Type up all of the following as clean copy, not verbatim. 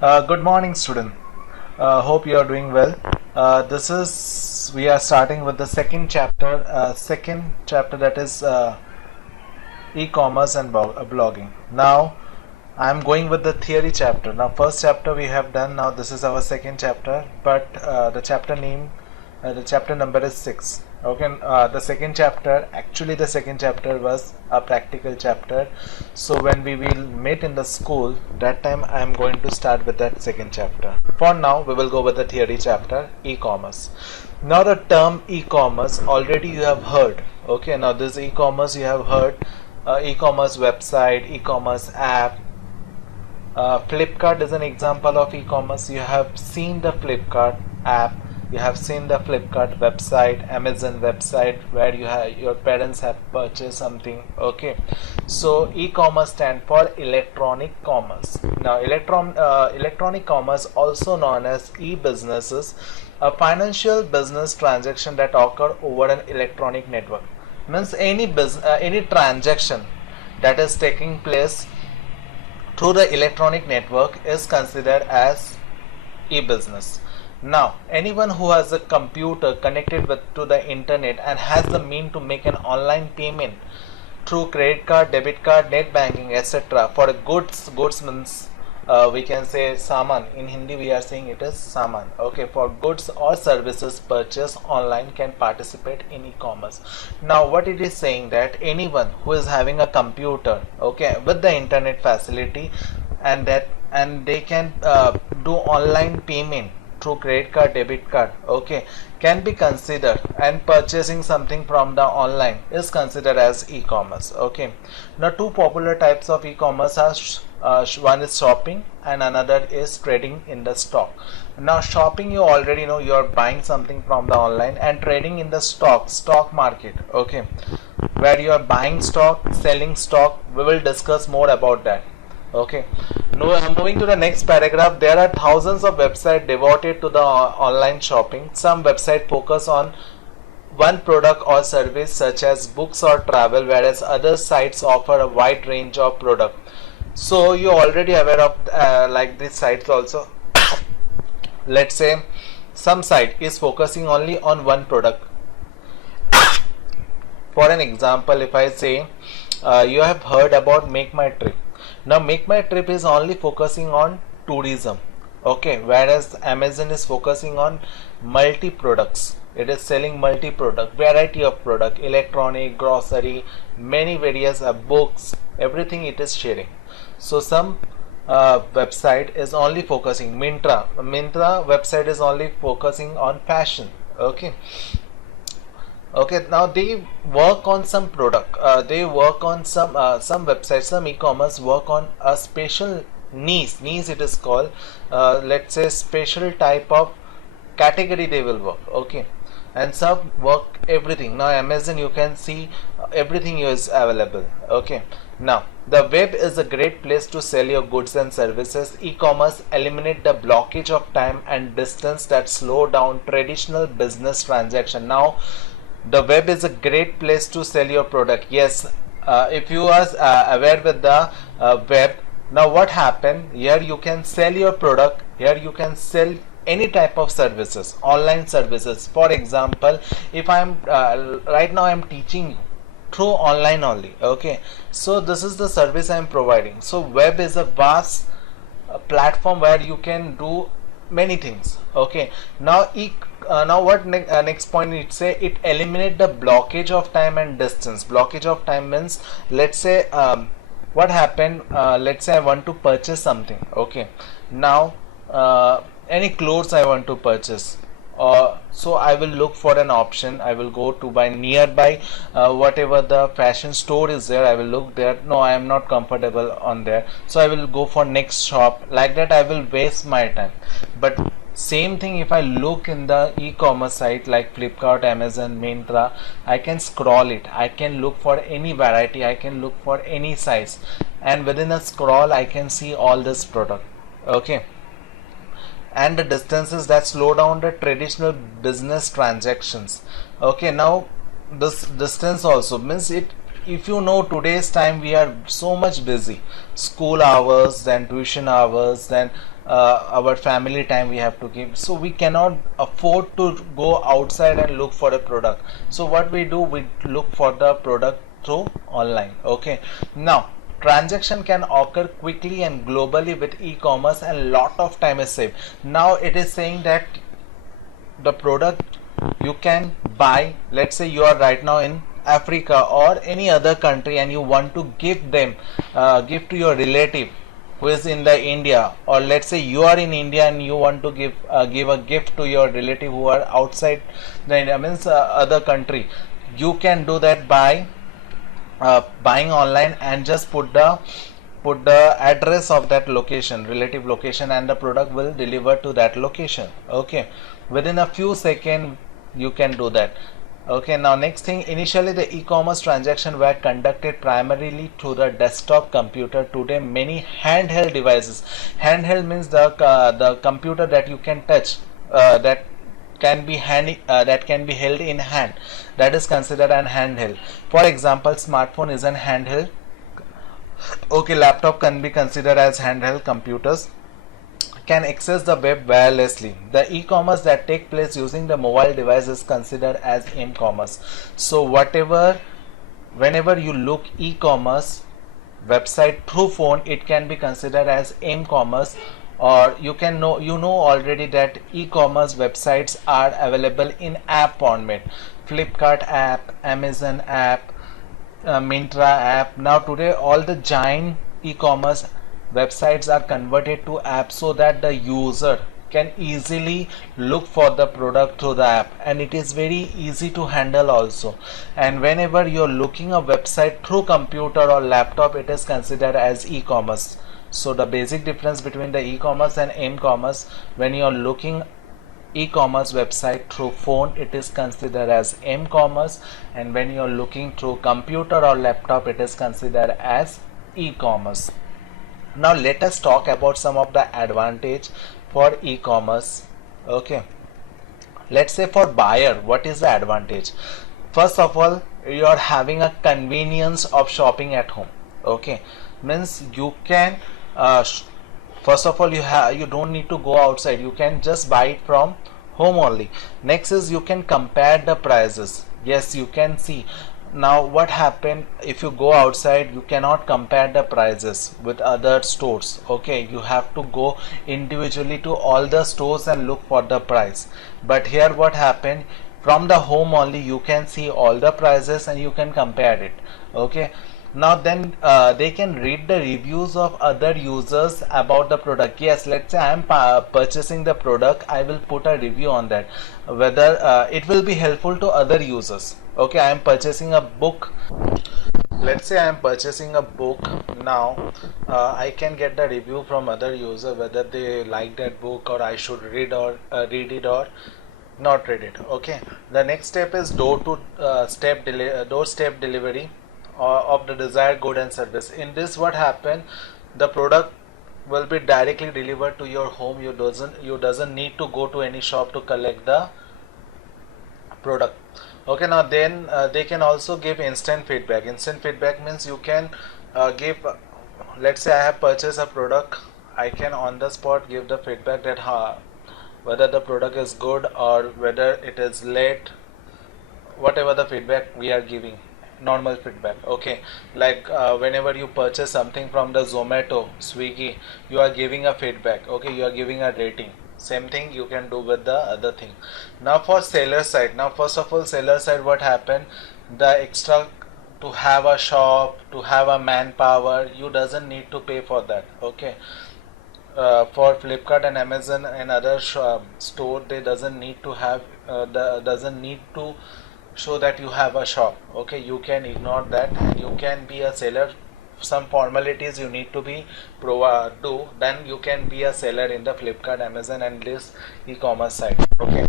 Good morning, student. Hope you are doing well. This is we are starting with the second chapter. Second chapter, that is e-commerce and blogging. Now, I am going with the theory chapter. Now, first chapter we have done. Now, this is our second chapter, but the chapter number is 6. Okay, the second chapter, actually the second chapter was a practical chapter. So when we will meet in the school, that time I am going to start with that second chapter. For now, we will go with the theory chapter, e-commerce. Now the term e-commerce already you have heard. Okay, now this e-commerce you have heard, e-commerce website, e-commerce app. Flipkart is an example of e-commerce. You have seen the Flipkart app, you have seen the Flipkart website, Amazon website, where your parents have purchased something. Okay, so e-commerce stand for electronic commerce. Now electronic commerce, also known as e-businesses, a financial business transaction that occur over an electronic network. Means any transaction that is taking place through the electronic network is considered as e-business. Now, anyone who has a computer connected to the internet and has the mean to make an online payment through credit card, debit card, net banking, etc. for goods means we can say saman. In Hindi we are saying it is saman. Okay, for goods or services purchased online can participate in e-commerce. Now what it is saying, that anyone who is having a computer, okay, with the internet facility, and they can do online payment through credit card, debit card, okay, can be considered, and purchasing something from the online is considered as e-commerce. Okay, now two popular types of e-commerce are one is shopping and another is trading in the stock. Now shopping, you already know, you are buying something from the online, and trading in the stock market, okay, where you are buying stock, selling stock. We will discuss more about that. Okay, now moving to the next paragraph. There are thousands of websites devoted to the online shopping. Some websites focus on one product or service such as books or travel, whereas other sites offer a wide range of products. So you're already aware of like these sites also. Let's say some site is focusing only on one product. For an example, if I say you have heard about Make My Trip. Now Make My Trip is only focusing on tourism, okay, whereas Amazon is focusing on multi products. It is selling multi product, variety of product, electronic, grocery, many various books, everything it is sharing. So some website is only focusing, Mintra website is only focusing on fashion. Okay, now they work on some product, they work on some websites, some e-commerce work on a special niche it is called, let's say special type of category they will work. Okay, and some work everything. Now Amazon, you can see everything is available. Okay, now the web is a great place to sell your goods and services. E-commerce eliminate the blockage of time and distance that slow down traditional business transaction. Now the web is a great place to sell your product. Yes, if you are aware with the web, now what happened here, you can sell your product. Here you can sell any type of services, online services. For example, if I am right now I am teaching through online only. Okay, so this is the service I am providing. So web is a vast platform where you can do many things. Okay, now next point, it say it eliminate the blockage of time and distance. Blockage of time means, let's say what happened, let's say I want to purchase something. Okay, now any clothes I want to purchase, so I will look for an option. I will go to by nearby whatever the fashion store is there. I will look there. No, I am not comfortable on there, so I will go for next shop. Like that I will waste my time. But same thing, if I look in the e-commerce site like Flipkart, Amazon, Myntra, I can scroll it. I can look for any variety. I can look for any size, and within a scroll I can see all this product. Okay, and the distances that slow down the traditional business transactions. Okay, now this distance also means if you know today's time we are so much busy, school hours, then tuition hours, then our family time we have to give, so we cannot afford to go outside and look for a product. So what we do, we look for the product through online. Okay, now transaction can occur quickly and globally with e-commerce, and lot of time is saved. Now it is saying that the product you can buy, let's say you are right now in Africa or any other country and you want to give them give to your relative who is in the India, or let's say you are in India and you want to give a gift to your relative who are outside the India, means other country. You can do that by buying online and just put the address of that location, relative location, and the product will deliver to that location. Okay, within a few seconds you can do that. Okay, now next thing, initially the e-commerce transaction were conducted primarily through the desktop computer. Today many handheld devices, handheld means the computer that you can touch, that can be that can be held in hand, that is considered an handheld. For example, smartphone is an handheld. Okay, laptop can be considered as handheld. Computers can access the web wirelessly. The e-commerce that take place using the mobile device is considered as m-commerce. So whenever you look e-commerce website through phone, it can be considered as m-commerce. Or you know already that e-commerce websites are available in app format. Flipkart app, Amazon app, Myntra app. Now today all the giant e-commerce websites are converted to apps so that the user can easily look for the product through the app, and it is very easy to handle also. And whenever you're looking a website through computer or laptop, it is considered as e-commerce. So the basic difference between the e-commerce and m-commerce, when you're looking e-commerce website through phone, it is considered as m-commerce, and when you're looking through computer or laptop, it is considered as e-commerce. Now let us talk about some of the advantage for e-commerce. Okay, let's say for buyer, what is the advantage? First of all, you are having a convenience of shopping at home. Okay, means you can first of all, you don't need to go outside, you can just buy it from home only. Next is you can compare the prices. Yes, you can see. Now what happened, if you go outside, you cannot compare the prices with other stores. Okay, you have to go individually to all the stores and look for the price. But here what happened, from the home only you can see all the prices and you can compare it. Okay, now then they can read the reviews of other users about the product. Yes, let's say I am purchasing the product, I will put a review on that, whether it will be helpful to other users. Okay, I am purchasing a book, let's say I am purchasing a book. Now I can get the review from other user whether they like that book, or I should read it or not read it. Okay, the next step is doorstep delivery of the desired good and service. In this what happen, the product will be directly delivered to your home. You doesn't need to go to any shop to collect the product. Okay, now then they can also give instant feedback. Instant feedback means you can give, let's say I have purchased a product, I can on the spot give the feedback that whether the product is good or whether it is late, whatever the feedback we are giving, normal feedback. Okay, like whenever you purchase something from the Zomato, Swiggy, you are giving a feedback. Okay, you are giving a rating. Same thing you can do with the other thing. Now for seller side, now first of all, seller side, what happened, the extra to have a shop, to have a manpower, you doesn't need to pay for that. Okay, for Flipkart and Amazon and other store, they doesn't need to have doesn't need to show that you have a shop. Okay, you can ignore that and you can be a seller. Some formalities you need to be do, then you can be a seller in the Flipkart, Amazon and this e-commerce site. Okay,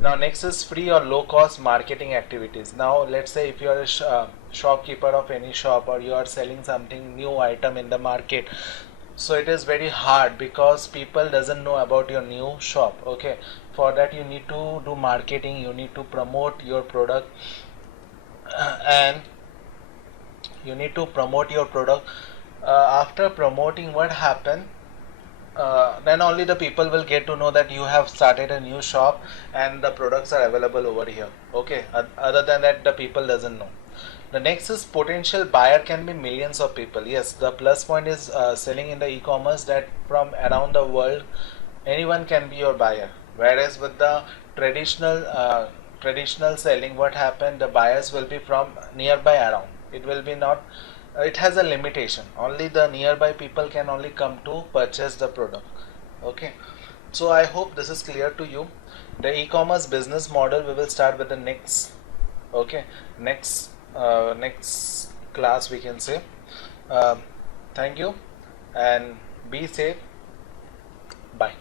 now next is free or low cost marketing activities. Now let's say if you are a shopkeeper of any shop, or you are selling something new item in the market, so it is very hard because people doesn't know about your new shop. Okay, for that you need to do marketing, you need to promote your product and You need to promote your product. After promoting, what happened, then only the people will get to know that you have started a new shop and the products are available over here. Okay, other than that the people doesn't know. The next is potential buyer can be millions of people. Yes, the plus point is selling in the e-commerce, that from around the world anyone can be your buyer. Whereas with the traditional selling, what happened, the buyers will be from nearby around. It will be not, it has a limitation. Only the nearby people can only come to purchase the product. Okay, so I hope this is clear to you. The e-commerce business model we will start with the next, okay, next class we can say. um, Thank you and be safe. Bye.